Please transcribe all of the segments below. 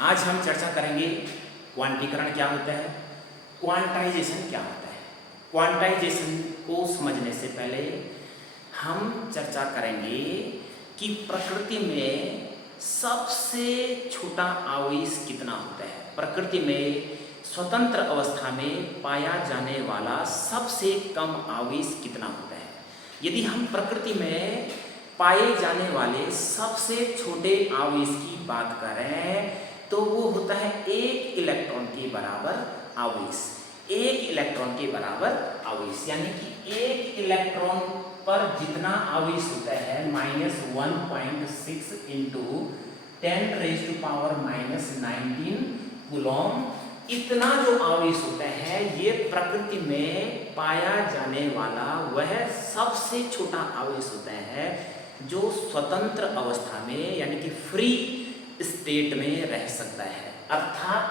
आज हम चर्चा करेंगे क्वांटीकरण क्या होता है, क्वांटाइजेशन क्या होता है। क्वांटाइजेशन को समझने से पहले हम चर्चा करेंगे कि प्रकृति में सबसे छोटा आवेश कितना होता है। प्रकृति में स्वतंत्र अवस्था में पाया जाने वाला सबसे कम आवेश कितना होता है। यदि हम प्रकृति में पाए जाने वाले सबसे छोटे आवेश की बात करें तो वो होता है 1 इलेक्ट्रॉन के बराबर आवेश। 1 इलेक्ट्रॉन के बराबर आवेश यानी कि 1 इलेक्ट्रॉन पर जितना आवेश होता है -1.6 इंटू 10⁻⁻19 कूलम, इतना जो आवेश होता है ये प्रकृति में पाया जाने वाला वह सबसे छोटा आवेश होता है जो स्वतंत्र अवस्था में यानी कि फ्री स्टेट में रह सकता है। अर्थात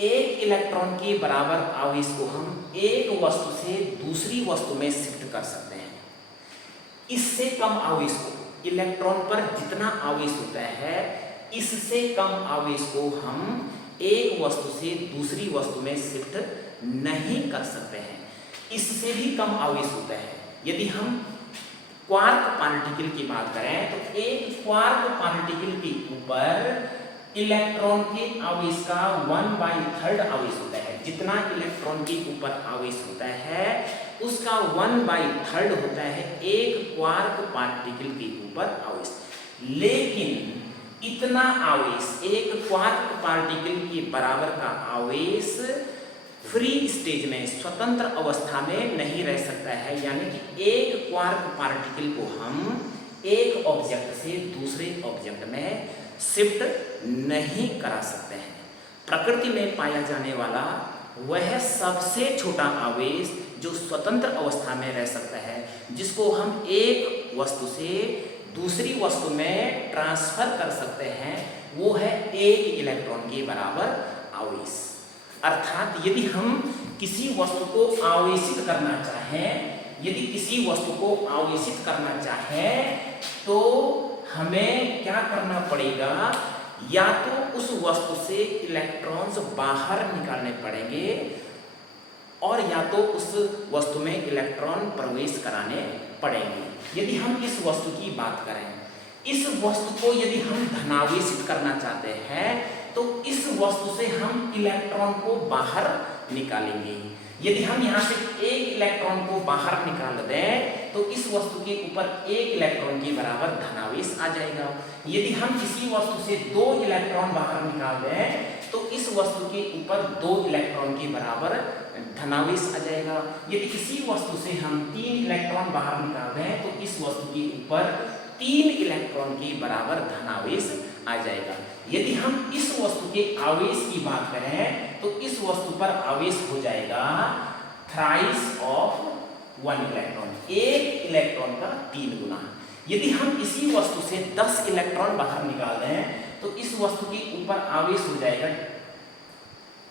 1 इलेक्ट्रॉन के बराबर आवेश को हम एक वस्तु से दूसरी वस्तु में शिफ्ट कर सकते हैं। इससे कम आवेश को, इलेक्ट्रॉन पर जितना आवेश होता है इससे कम आवेश को हम एक वस्तु से दूसरी वस्तु में शिफ्ट नहीं कर सकते हैं। इससे भी कम आवेश होता है। यदि हम क्वार्क पार्टिकल की बात करें तो एक क्वार्क पार्टिकल के ऊपर इलेक्ट्रॉन के आवेश का 1/3 आवेश होता है। जितना इलेक्ट्रॉन के ऊपर आवेश होता है उसका 1/3 होता है एक क्वार्क पार्टिकल के ऊपर आवेश। लेकिन इतना आवेश, एक क्वार्क पार्टिकल के बराबर का आवेश फ्री स्टेज में, स्वतंत्र अवस्था में नहीं रह सकता है। यानी कि एक क्वार्क पार्टिकल को हम एक ऑब्जेक्ट से दूसरे ऑब्जेक्ट में शिफ्ट नहीं करा सकते हैं। प्रकृति में पाया जाने वाला वह सबसे छोटा आवेश जो स्वतंत्र अवस्था में रह सकता है, जिसको हम एक वस्तु से दूसरी वस्तु में ट्रांसफर कर सकते हैं, वो है 1 इलेक्ट्रॉन के बराबर आवेश। अर्थात यदि हम किसी वस्तु को आवेशित करना चाहें, यदि किसी वस्तु को आवेशित करना चाहें तो हमें क्या करना पड़ेगा, या तो उस वस्तु से इलेक्ट्रॉन्स बाहर निकालने पड़ेंगे और या तो उस वस्तु में इलेक्ट्रॉन प्रवेश कराने पड़ेंगे। यदि हम इस वस्तु की बात करें, इस वस्तु को यदि हम धनावेशित करना चाहते हैं तो इस वस्तु से हम इलेक्ट्रॉन को बाहर निकालेंगे। यदि हम यहाँ से 1 इलेक्ट्रॉन को बाहर निकाल दें तो इस वस्तु के ऊपर 1 इलेक्ट्रॉन के बराबर धनावेश आ जाएगा। यदि हम किसी वस्तु से 2 इलेक्ट्रॉन बाहर निकाल दें तो इस वस्तु के ऊपर 2 इलेक्ट्रॉन के बराबर धनावेश आ जाएगा। यदि किसी वस्तु से हम 3 इलेक्ट्रॉन बाहर निकाल दें तो इस वस्तु के ऊपर 3 इलेक्ट्रॉन के बराबर धनावेश आ जाएगा। यदि हम इस वस्तु के आवेश की बात करें तो इस वस्तु पर आवेश हो जाएगा थ्राइस ऑफ 1 इलेक्ट्रॉन, 1 इलेक्ट्रॉन का 3 गुना। यदि हम इसी वस्तु से 10 इलेक्ट्रॉन बाहर निकाल दें तो इस वस्तु के ऊपर आवेश हो जाएगा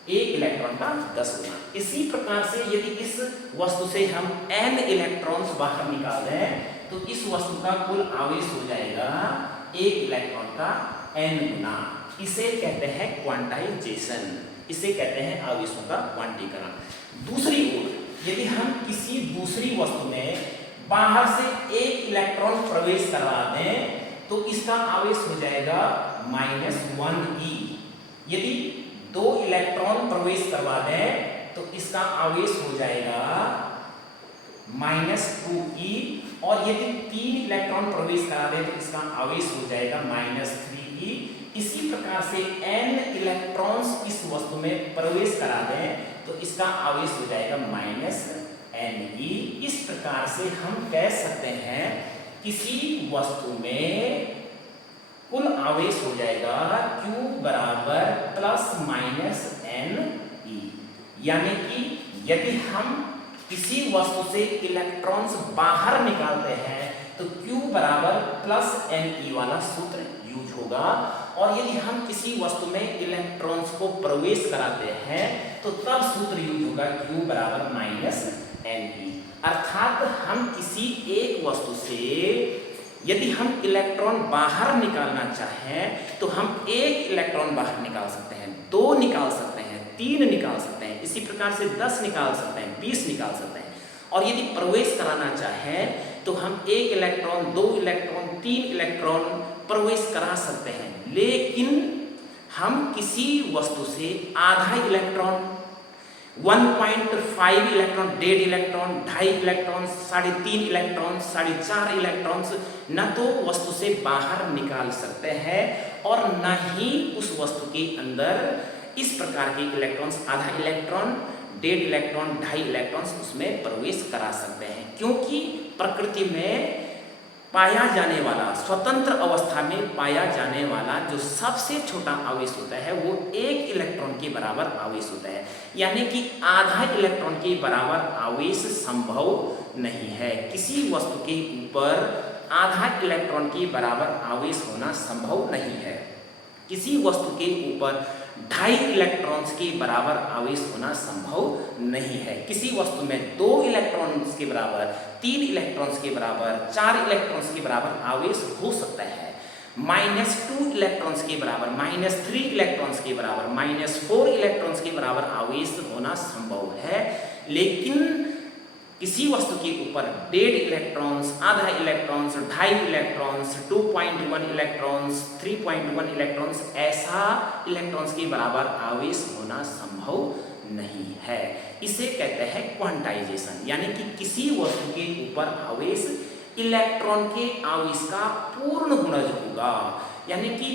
1 इलेक्ट्रॉन का 10 गुना। इसी प्रकार से यदि इस वस्तु से हम n इलेक्ट्रॉन्स बाहर निकाल दें तो इस वस्तु का कुल आवेश हो जाएगा 1 इलेक्ट्रॉन का n गुना। इसे कहते हैं क्वांटाइजेशन, इसे कहते हैं आवेशों का क्वांटीकरण। दूसरी ओर यदि हम किसी दूसरी वस्तु में बाहर से 1 इलेक्ट्रॉन प्रवेश करवा दें तो इसका आवेश हो जाएगा -1e। यदि 2 इलेक्ट्रॉन प्रवेश करवा दें तो इसका आवेश हो जाएगा -2e, और यदि 3 इलेक्ट्रॉन प्रवेश करा दें तो इसका आवेश हो जाएगा -3e। इसी प्रकार से n इलेक्ट्रॉन्स इस वस्तु में प्रवेश करा दें तो इसका आवेश हो जाएगा -ne। इस प्रकार से हम कह सकते हैं किसी वस्तु में कुल आवेश हो जाएगा Q बराबर ±ne। यानी कि यदि हम किसी वस्तु से इलेक्ट्रॉन्स बाहर निकालते हैं तो Q बराबर +ne वाला सूत्र यूज होगा, और यदि हम किसी वस्तु में इलेक्ट्रॉन्स को प्रवेश कराते हैं तो तब सूत्र यूज होगा Q बराबर -ne। अर्थात हम किसी एक वस्तु से यदि हम इलेक्ट्रॉन बाहर निकालना चाहें तो हम एक इलेक्ट्रॉन बाहर निकाल सकते हैं, 2 निकाल सकते हैं, 3 निकाल सकते हैं, इसी प्रकार से 10 निकाल सकते हैं, 20 निकाल सकते हैं। और यदि प्रवेश कराना चाहें तो हम 1 इलेक्ट्रॉन, 2 इलेक्ट्रॉन, 3 इलेक्ट्रॉन प्रवेश करा सकते हैं। लेकिन हम किसी वस्तु से आधा electron, 1.5 electron, 1.5 electron, 2.5 electron, 3.5 electron, 4.5 electrons न तो वस्तु से बाहर निकाल सकते हैं और न ही उस वस्तु के अंदर इस प्रकार के इलेक्ट्रॉन्स, आधा इलेक्ट्रॉन, 1.5 इलेक्ट्रॉन, 2.5 इलेक्ट्रॉन्स उसमें प्रवेश करा सकते हैं। क्योंकि प्रकृति में पाया जाने वाला, स्वतंत्र अवस्था में पाया जाने वाला जो सबसे छोटा आवेश होता है वो 1 इलेक्ट्रॉन के बराबर आवेश होता है। यानी कि आधा इलेक्ट्रॉन के बराबर आवेश संभव नहीं है। किसी वस्तु के ऊपर आधा इलेक्ट्रॉन के बराबर आवेश होना संभव नहीं है। किसी वस्तु के ऊपर 2.5 इलेक्ट्रॉन्स के बराबर आवेश होना संभव नहीं है। किसी वस्तु में 2 इलेक्ट्रॉन्स के बराबर, 3 इलेक्ट्रॉन्स के बराबर, 4 इलेक्ट्रॉन्स के बराबर आवेश हो सकता है। -2 इलेक्ट्रॉन्स के बराबर, -3 इलेक्ट्रॉन्स के बराबर, -4 इलेक्ट्रॉन्स के बराबर आवेश होना संभव है। लेकिन किसी वस्तु के ऊपर 1.5 इलेक्ट्रॉन्स, आधा इलेक्ट्रॉन्स, 2.5 इलेक्ट्रॉन्स, 2.1 इलेक्ट्रॉन्स, 3.1 इलेक्ट्रॉन्स, ऐसा इलेक्ट्रॉन्स के बराबर आवेश होना संभव नहीं है। इसे कहते हैं क्वांटाइजेशन। यानी कि किसी वस्तु के ऊपर आवेश इलेक्ट्रॉन के आवेश का पूर्ण गुणज होगा, यानी कि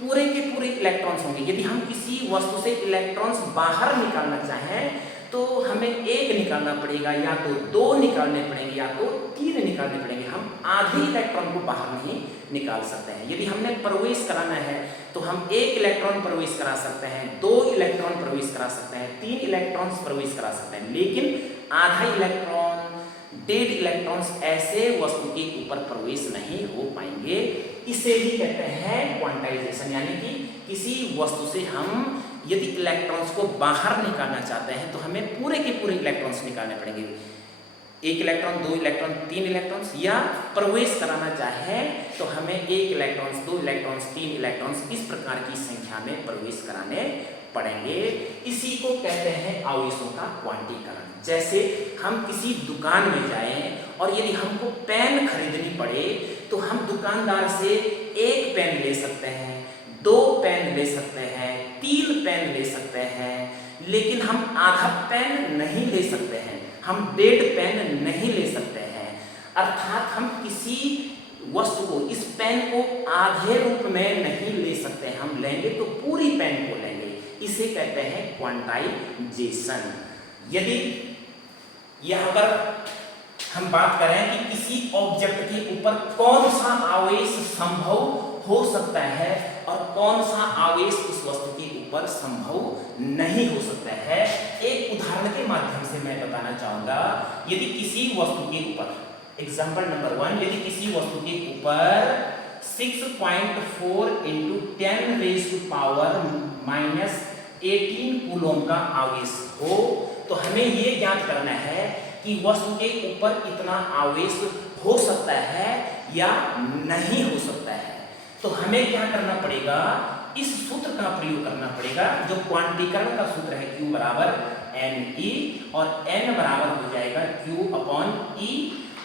पूरे के पूरे इलेक्ट्रॉन्स होंगे। यदि हम किसी वस्तु से इलेक्ट्रॉन्स बाहर निकालना चाहें तो हमें 1 निकालना पड़ेगा, या तो 2 निकालने पड़ेंगे, या तो 3 निकालने पड़ेंगे। हम आधे इलेक्ट्रॉन को बाहर नहीं निकाल सकते हैं। यदि हमने प्रवेश कराना है तो हम 1 इलेक्ट्रॉन प्रवेश करा सकते हैं, 2 इलेक्ट्रॉन प्रवेश करा सकते हैं, 3 इलेक्ट्रॉन्स प्रवेश करा सकते हैं। लेकिन आधा इलेक्ट्रॉन, 1.5 इलेक्ट्रॉन्स ऐसे वस्तु के ऊपर प्रवेश नहीं हो पाएंगे। इसे ही कहते हैं क्वांटाइजेशन। यानी कि किसी वस्तु से हम यदि इलेक्ट्रॉन्स को बाहर निकालना चाहते हैं तो हमें पूरे के पूरे इलेक्ट्रॉन्स निकालने पड़ेंगे, 1 इलेक्ट्रॉन, 2 इलेक्ट्रॉन, 3 इलेक्ट्रॉन्स। या प्रवेश कराना चाहें तो हमें 1 इलेक्ट्रॉन्स, 2 इलेक्ट्रॉन्स, 3 इलेक्ट्रॉन्स, इस प्रकार की संख्या में प्रवेश कराने पड़ेंगे। इसी को कहते हैं आवेशों का क्वांटीकरण। जैसे हम किसी दुकान में जाएं और यदि हमको पेन खरीदनी पड़े तो हम दुकानदार से 1 पेन ले सकते हैं, 2 पेन ले सकते हैं, 3 पेन ले सकते हैं, लेकिन हम आधा पेन नहीं ले सकते हैं, हम 1.5 पेन नहीं ले सकते हैं। अर्थात हम किसी वस्तु को, इस पेन को आधे रूप में नहीं ले सकते, हम लेंगे तो पूरी पेन को लेंगे। इसे कहते हैं क्वांटाइजेशन। यदि यहाँ पर हम बात करें कि किसी ऑब्जेक्ट के ऊपर कौन सा आवेश संभव हो सकता है और कौन सा आवेश उस वस्तु के ऊपर संभव नहीं हो सकता है, एक उदाहरण के माध्यम से मैं बताना चाहूंगा। यदि किसी वस्तु के ऊपर, एग्जांपल नंबर 1, यदि किसी वस्तु के ऊपर 6.4 × 10⁻⁻18 कूलम का आवेश हो तो हमें ये ज्ञात करना है कि वस्तु के ऊपर इतना आवेश हो सकता है या नहीं हो सकता है। तो हमें क्या करना पड़ेगा, इस सूत्र का प्रयोग करना पड़ेगा जो क्वांटीकरण का सूत्र है, Q बराबर NE, और N बराबर हो जाएगा Q/E,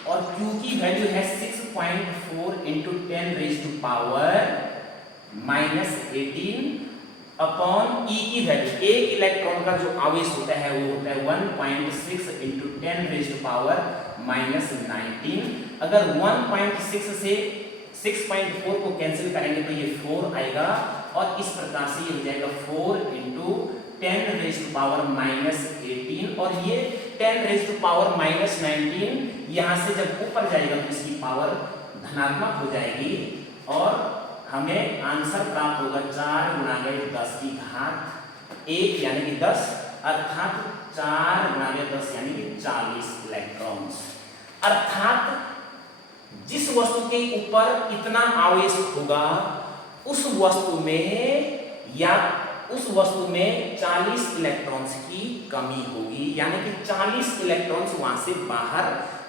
और Q की वैल्यू है 6.4 × 10⁻⁻18 अपॉन E की वैल्यू, एक इलेक्ट्रॉन का जो आवेश होता है वो होता है 1.6 × 10⁻⁻19। अगर 1.6 से 6.4 को कैंसिल करेंगे तो ये 4 आएगा, और इस प्रकार से ये हो जाएगा 4 × 10⁻⁻18, और ये 10⁻⁻19 यहाँ से जब ऊपर जाएगा तो इसकी पावर धनात्मक हो जाएगी, और हमें आंसर प्राप्त होगा 4 × 10⁻1 यानी कि 10, अर्थात 4 × 10 यानी कि 40 इलेक्ट्रॉन्स। अर्थात जिस वस्तु के ऊपर इतना आवेश होगा उस वस्तु में 40 इलेक्ट्रॉन्स की कमी होगी, यानी कि 40 इलेक्ट्रॉन्स वहां से बाहर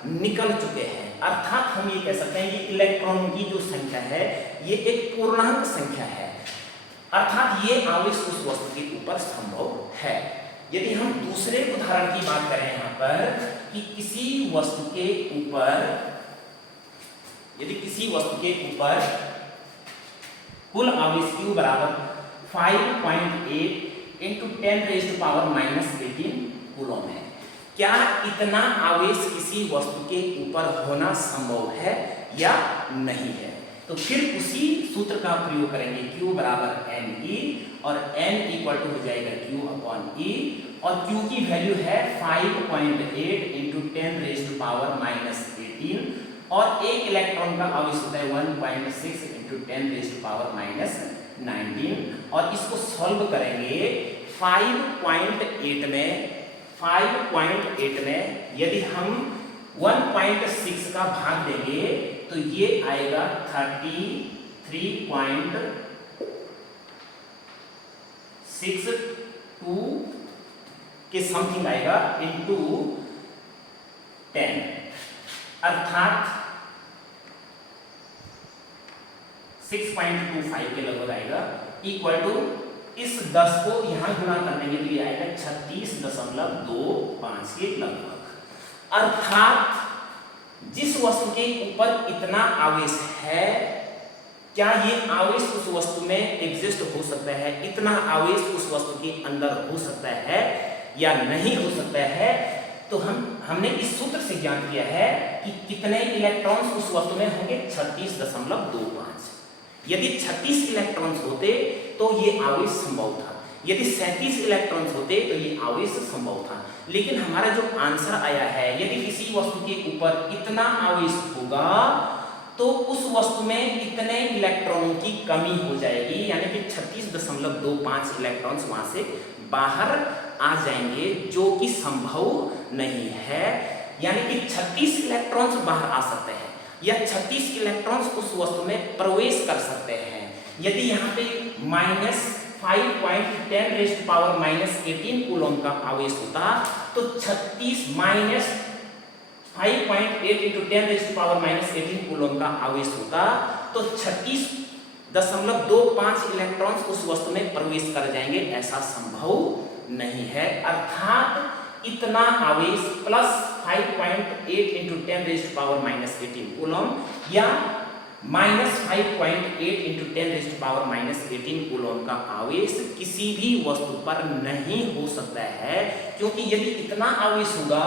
निकल चुके हैं। अर्थात हम ये कह सकते हैं कि इलेक्ट्रॉनों की जो संख्या है ये एक पूर्णांक संख्या है, अर्थात ये आवेश उस वस्तु के ऊपर संभव है। यदि हम दूसरे उदाहरण की बात करें यहाँ पर कि किसी वस्तु के ऊपर, यदि किसी वस्तु के ऊपर कुल आवेश Q बराबर 5.8 इंटू 10⁻⁻18 कूलम है, क्या इतना आवेश किसी वस्तु के ऊपर होना संभव है या नहीं है? तो फिर उसी सूत्र का प्रयोग करेंगे, Q बराबर NE और N इक्वल टू हो जाएगा Q अपॉन E, और Q की वैल्यू है 5.8 इंटू 10⁻⁻18 और एक इलेक्ट्रॉन का आवेश होता है 1.6 इंटू 10⁻⁻19, और इसको सॉल्व करेंगे 5.8 में यदि हम 1.6 का भाग देंगे तो ये आएगा 33.62 के समथिंग आएगा इंटू 10, अर्थात 6.25 के लगभग आएगा, इक्वल टू इस 10 को यहां गुणा कर देंगे तो ये आएगा 36.25 के लगभग। अर्थात जिस वस्तु के ऊपर इतना आवेश है, क्या ये आवेश उस वस्तु में एग्जिस्ट हो सकता है, इतना आवेश उस वस्तु के अंदर हो सकता है या नहीं हो सकता है? तो हमने इस सूत्र से ज्ञात किया है कि कितने इलेक्ट्रॉन्स उस वस्तु में होंगे, 36.25। यदि 36 इलेक्ट्रॉन्स होते तो ये आवेश संभव था, यदि 37 इलेक्ट्रॉन्स होते तो ये आवेश संभव था। लेकिन हमारा जो आंसर आया है, यदि किसी वस्तु के ऊपर इतना आवेश होगा तो उस वस्तु में इतने इलेक्ट्रॉनों की कमी हो जाएगी, यानी कि 36.25 इलेक्ट्रॉन्स वहां से बाहर आ जाएंगे, जो कि संभव नहीं है। यानी कि 36 इलेक्ट्रॉन्स बाहर आ सकते हैं या 36 इलेक्ट्रॉन्स उस वस्तु में प्रवेश कर सकते हैं। यदि यहाँ पे -5.10⁻⁻18 कूलम का आवेश होता तो 36 माइनस 5.8 इंटू 10⁻⁻18 कूलम का आवेश होता तो 36.25 इलेक्ट्रॉन्स उस वस्तु में प्रवेश कर जाएंगे, ऐसा संभव नहीं है। अर्थात इतना आवेश प्लस 5.8 इंटू 10⁻⁻18 कूलम या -5.8 इंटू 10⁻⁻18 कूलम का आवेश किसी भी वस्तु पर नहीं हो सकता है, क्योंकि यदि इतना आवेश होगा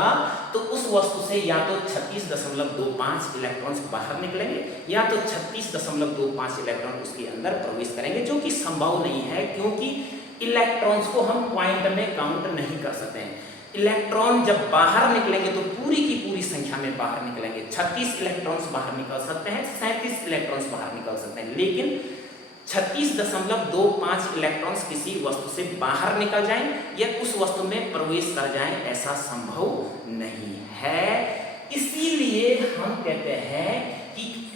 तो उस वस्तु से या तो 36.25 इलेक्ट्रॉन्स बाहर निकलेंगे या तो 36.25 इलेक्ट्रॉन उसके अंदर प्रवेश करेंगे, जो कि संभव नहीं है, क्योंकि इलेक्ट्रॉन्स को हम पॉइंट में काउंट नहीं कर सकते हैं। इलेक्ट्रॉन जब बाहर निकलेंगे तो पूरी की पूरी संख्या में बाहर निकलेंगे। 36 इलेक्ट्रॉन्स बाहर निकल सकते हैं, 37 इलेक्ट्रॉन्स बाहर निकल सकते हैं, लेकिन 36.25 इलेक्ट्रॉन्स किसी वस्तु से बाहर निकल जाएं या उस वस्तु में प्रवेश कर जाएं, ऐसा संभव नहीं है। इसीलिए हम कहते हैं कि Q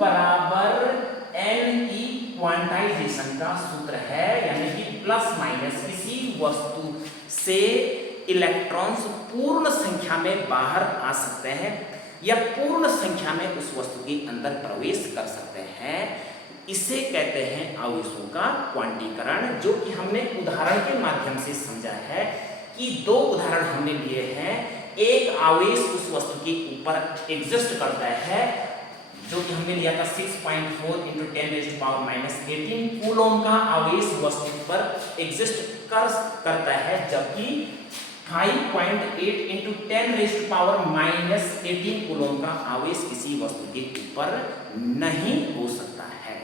बराबर NE क्वांटाइजेशन का सूत्र है, यानी कि प्लस माइनस किसी वस्तु से इलेक्ट्रॉन्स पूर्ण संख्या में बाहर आ सकते हैं या पूर्ण संख्या में उस वस्तु के अंदर प्रवेश कर सकते हैं। इसे कहते हैं आवेशों का क्वांटीकरण, जो कि हमने उदाहरण के माध्यम से समझा है कि दो उदाहरण हमने लिए हैं। एक आवेश उस वस्तु के ऊपर एग्जिस्ट करता है, जो कि हमने लिया था 6.4 इंटू 10⁻⁻18 कूलम का आवेश वस्तु पर एग्जिस्ट करता है, जबकि 5.8 इंटू 10⁻⁻18 कूलम का आवेश किसी वस्तु के ऊपर नहीं हो सकता है।